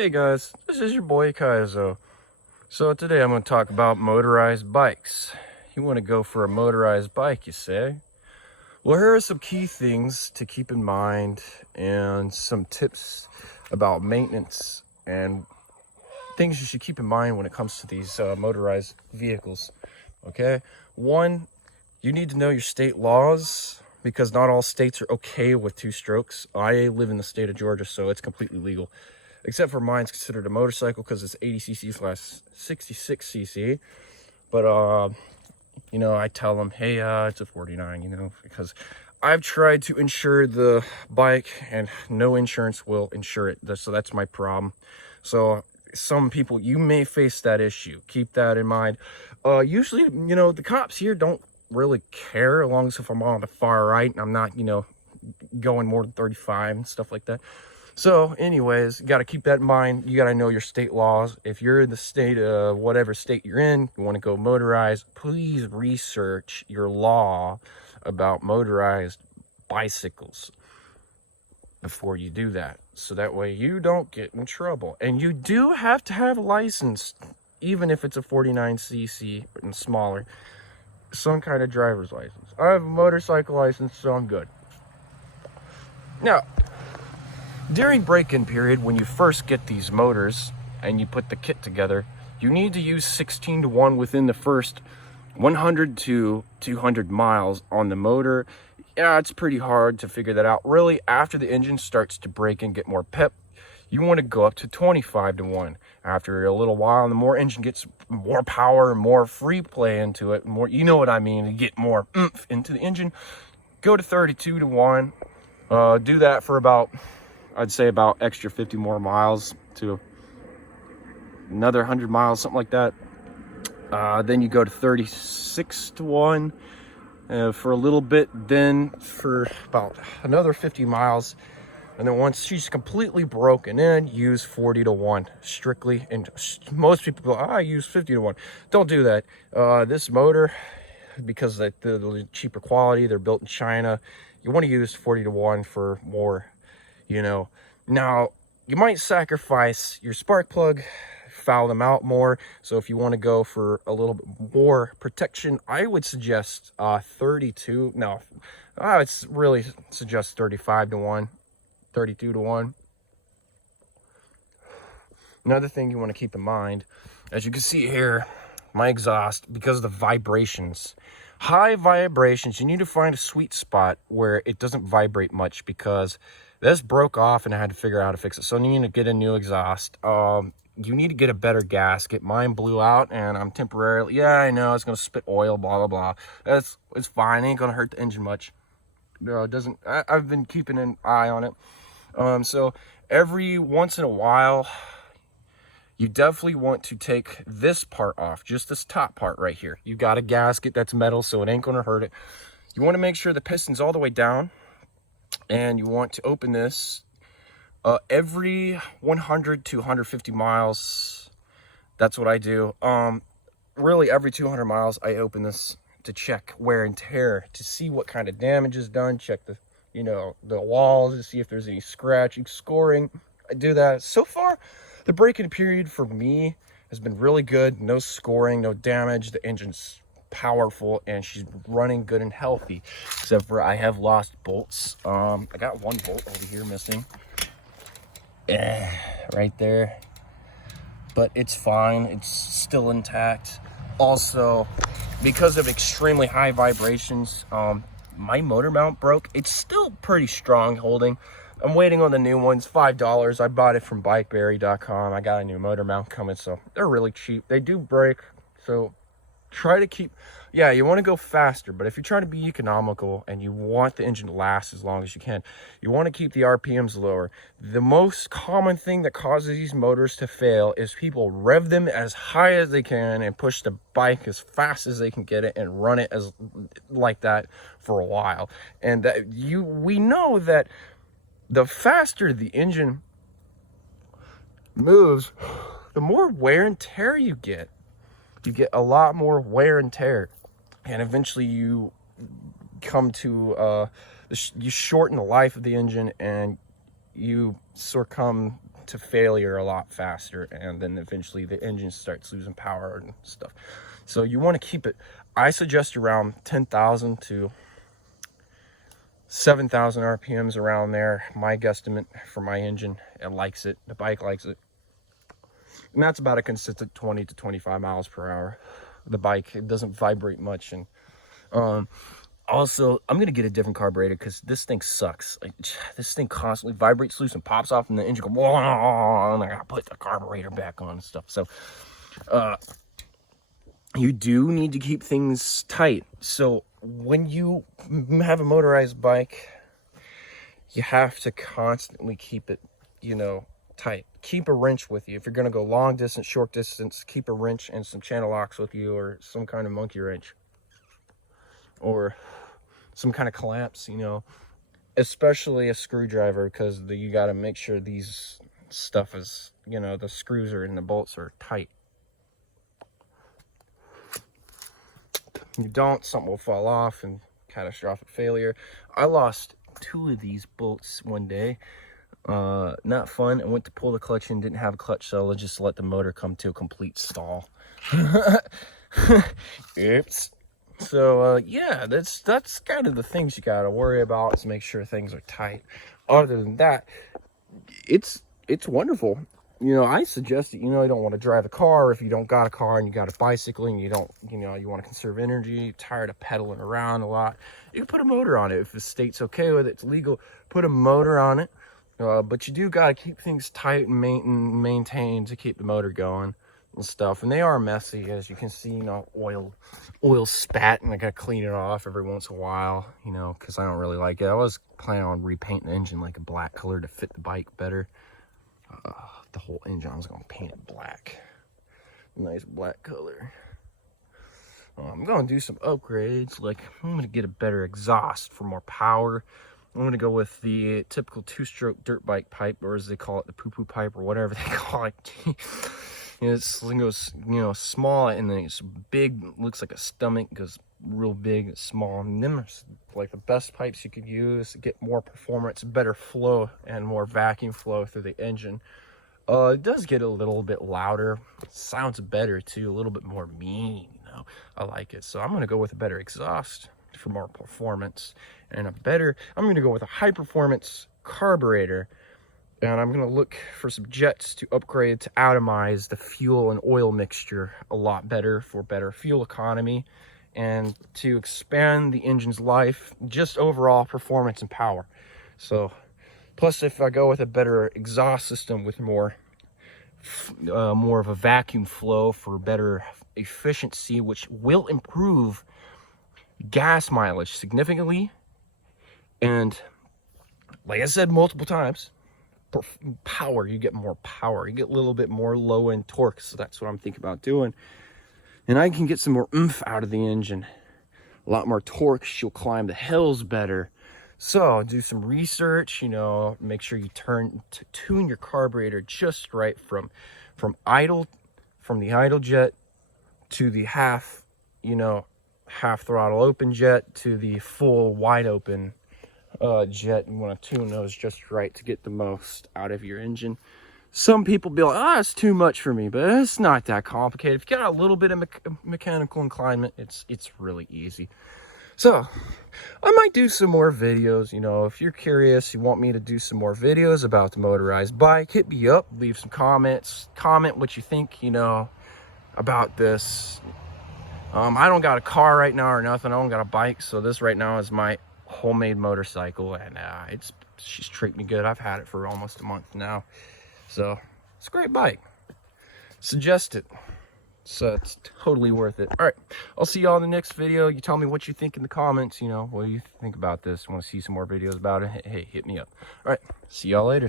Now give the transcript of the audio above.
Hey guys, this is your boy Kaizo. So today I'm going to talk about motorized bikes. You want to go for a motorized bike, you say? Well, here are some key things to keep in mind and some tips about maintenance and things you should keep in mind when it comes to these motorized vehicles. Okay? One, you need to know your state laws because not all states are okay with two strokes. I live in the state of Georgia, so it's completely legal. Except for mine's considered a motorcycle because it's 80cc/66cc. But, I tell them, hey, it's a 49, because I've tried to insure the bike and no insurance will insure it. So that's my problem. So some people, you may face that issue. Keep that in mind. Usually, the cops here don't really care as long as if I'm on the far right and I'm not, going more than 35 and stuff like that. So anyways, you got to keep that in mind. You got to know your state laws. If you're in the state of whatever state you're in, you want to go motorized, please research your law about motorized bicycles before you do that. So that way you don't get in trouble. And you do have to have a license, even if it's a 49cc and smaller, some kind of driver's license. I have a motorcycle license, so I'm good. Now, during break-in period, when you first get these motors and you put the kit together, you need to use 16:1 within the first 100 to 200 miles on the motor. Yeah, it's pretty hard to figure that out. Really, after the engine starts to break and get more pep, you want to go up to 25:1. After a little while, and the more engine gets more power and more free play into it, more, you know what I mean, you get more oomph into the engine, go to 32:1. Do that for about, I'd say about extra 50 more miles to another 100 miles, something like that. Then you go to 36:1 for a little bit, then for about another 50 miles. And then once she's completely broken in, use 40:1 strictly. And most people go, I use 50:1. Don't do that. This motor, because the cheaper quality, they're built in China, you want to use 40:1 for more. Now you might sacrifice your spark plug, foul them out more. So if you want to go for a little bit more protection, I would suggest 32. No, I would really suggest 35:1, 32:1. Another thing you want to keep in mind, as you can see here, my exhaust, because of the vibrations, high vibrations, you need to find a sweet spot where it doesn't vibrate much, because this broke off and I had to figure out how to fix it. So you need to get a new exhaust. You need to get a better gasket. Mine blew out and I'm temporarily, yeah, I know it's going to spit oil, blah, blah, blah. It's fine. It ain't going to hurt the engine much. I've been keeping an eye on it. So every once in a while, you definitely want to take this part off, just this top part right here. You got a gasket that's metal, so it ain't going to hurt it. You want to make sure the piston's all the way down, and you want to open this every 100 to 150 miles. That's what I do. Really, every 200 miles, I open this to check wear and tear, to see what kind of damage is done, check the walls to see if there's any scratching, scoring. I do that. So far, the break-in period for me has been really good. No scoring, no damage. The engine's powerful and she's running good and healthy, except for I have lost bolts. I got one bolt over here missing, right there, but it's fine. It's still intact. Also, because of extremely high vibrations, my motor mount broke. It's still pretty strong holding. I'm waiting on the new ones, $5. I bought it from bikeberry.com. I got a new motor mount coming, so they're really cheap. They do break, so try to keep, yeah, you want to go faster, but if you're trying to be economical and you want the engine to last as long as you can, you want to keep the RPMs lower. The most common thing that causes these motors to fail is people rev them as high as they can and push the bike as fast as they can get it and run it as like that for a while. And we know that the faster the engine moves, the more wear and tear you get. You get a lot more wear and tear, and eventually you come to you shorten the life of the engine, and you succumb to failure a lot faster, and then eventually the engine starts losing power and stuff. So you want to keep it, I suggest around 10,000 to 7,000 RPMs, around there. My guesstimate for my engine. It likes it, the bike likes it, and that's about a consistent 20 to 25 miles per hour. The bike, it doesn't vibrate much. And also, I'm gonna get a different carburetor because this thing sucks. Like, this thing constantly vibrates loose and pops off, and the engine goes, and I gotta put the carburetor back on and stuff. So you do need to keep things tight. So when you have a motorized bike, you have to constantly keep it, you know, tight. Keep a wrench with you. If you're gonna go long distance, short distance, keep a wrench and some channel locks with you, or some kind of monkey wrench, or some kind of clamps, you know, especially a screwdriver, because you got to make sure these stuff is, you know, the screws are and the bolts are tight. You don't, something will fall off and catastrophic failure. I lost 2 of these bolts one day. Not fun. I went to pull the clutch and didn't have a clutch, so I just let the motor come to a complete stall. Oops. So yeah, that's kind of the things you gotta worry about, is make sure things are tight. Other than that, it's wonderful. You know, I suggest that, you know, you don't want to drive a car if you don't got a car and you got a bicycle and you don't, you know, you want to conserve energy, you're tired of pedaling around a lot. You can put a motor on it if the state's okay with it, it's legal. Put a motor on it, but you do gotta keep things tight and maintained to keep the motor going and stuff. And they are messy, as you can see, you know, oil spat, and I gotta clean it off every once in a while, you know, because I don't really like it. I was planning on repainting the engine like a black color to fit the bike better. The whole engine, I was gonna paint it black, nice black color. I'm gonna do some upgrades, like I'm gonna get a better exhaust for more power. I'm gonna go with the typical 2-stroke dirt bike pipe, or as they call it, the poo-poo pipe, or whatever they call it. You know, this thing goes, you know, small, and then it's big, looks like a stomach, goes real big and small. And them are like the best pipes you could use to get more performance, better flow, and more vacuum flow through the engine. It does get a little bit louder, sounds better too, a little bit more mean, you know. I like it. So I'm gonna go with a better exhaust for more performance, and I'm gonna go with a high performance carburetor. And I'm gonna look for some jets to upgrade to atomize the fuel and oil mixture a lot better, for better fuel economy, and to expand the engine's life, just overall performance and power. So, plus if I go with a better exhaust system with more of a vacuum flow for better efficiency, which will improve gas mileage significantly, and like I said multiple times, power, you get more power, you get a little bit more low end torque. So that's what I'm thinking about doing, and I can get some more oomph out of the engine, a lot more torque. She'll climb the hills better. So do some research, you know, make sure you tune your carburetor just right from the idle jet to the half throttle open jet to the full wide open jet. You want to tune those just right to get the most out of your engine. Some people be like, it's too much for me, but it's not that complicated. If you got a little bit of mechanical inclination, it's really easy. So I might do some more videos. You know, if you're curious, you want me to do some more videos about the motorized bike, hit me up, leave some comments, comment what you think, you know, about this. I don't got a car right now or nothing. I don't got a bike, so this right now is my homemade motorcycle, and she's treating me good. I've had it for almost a month now, so it's a great bike. Suggest it. So it's totally worth it. All right, I'll see y'all in the next video. You tell me what you think in the comments. You know, what do you think about this? Want to see some more videos about it? Hey, hit me up. All right, see y'all later.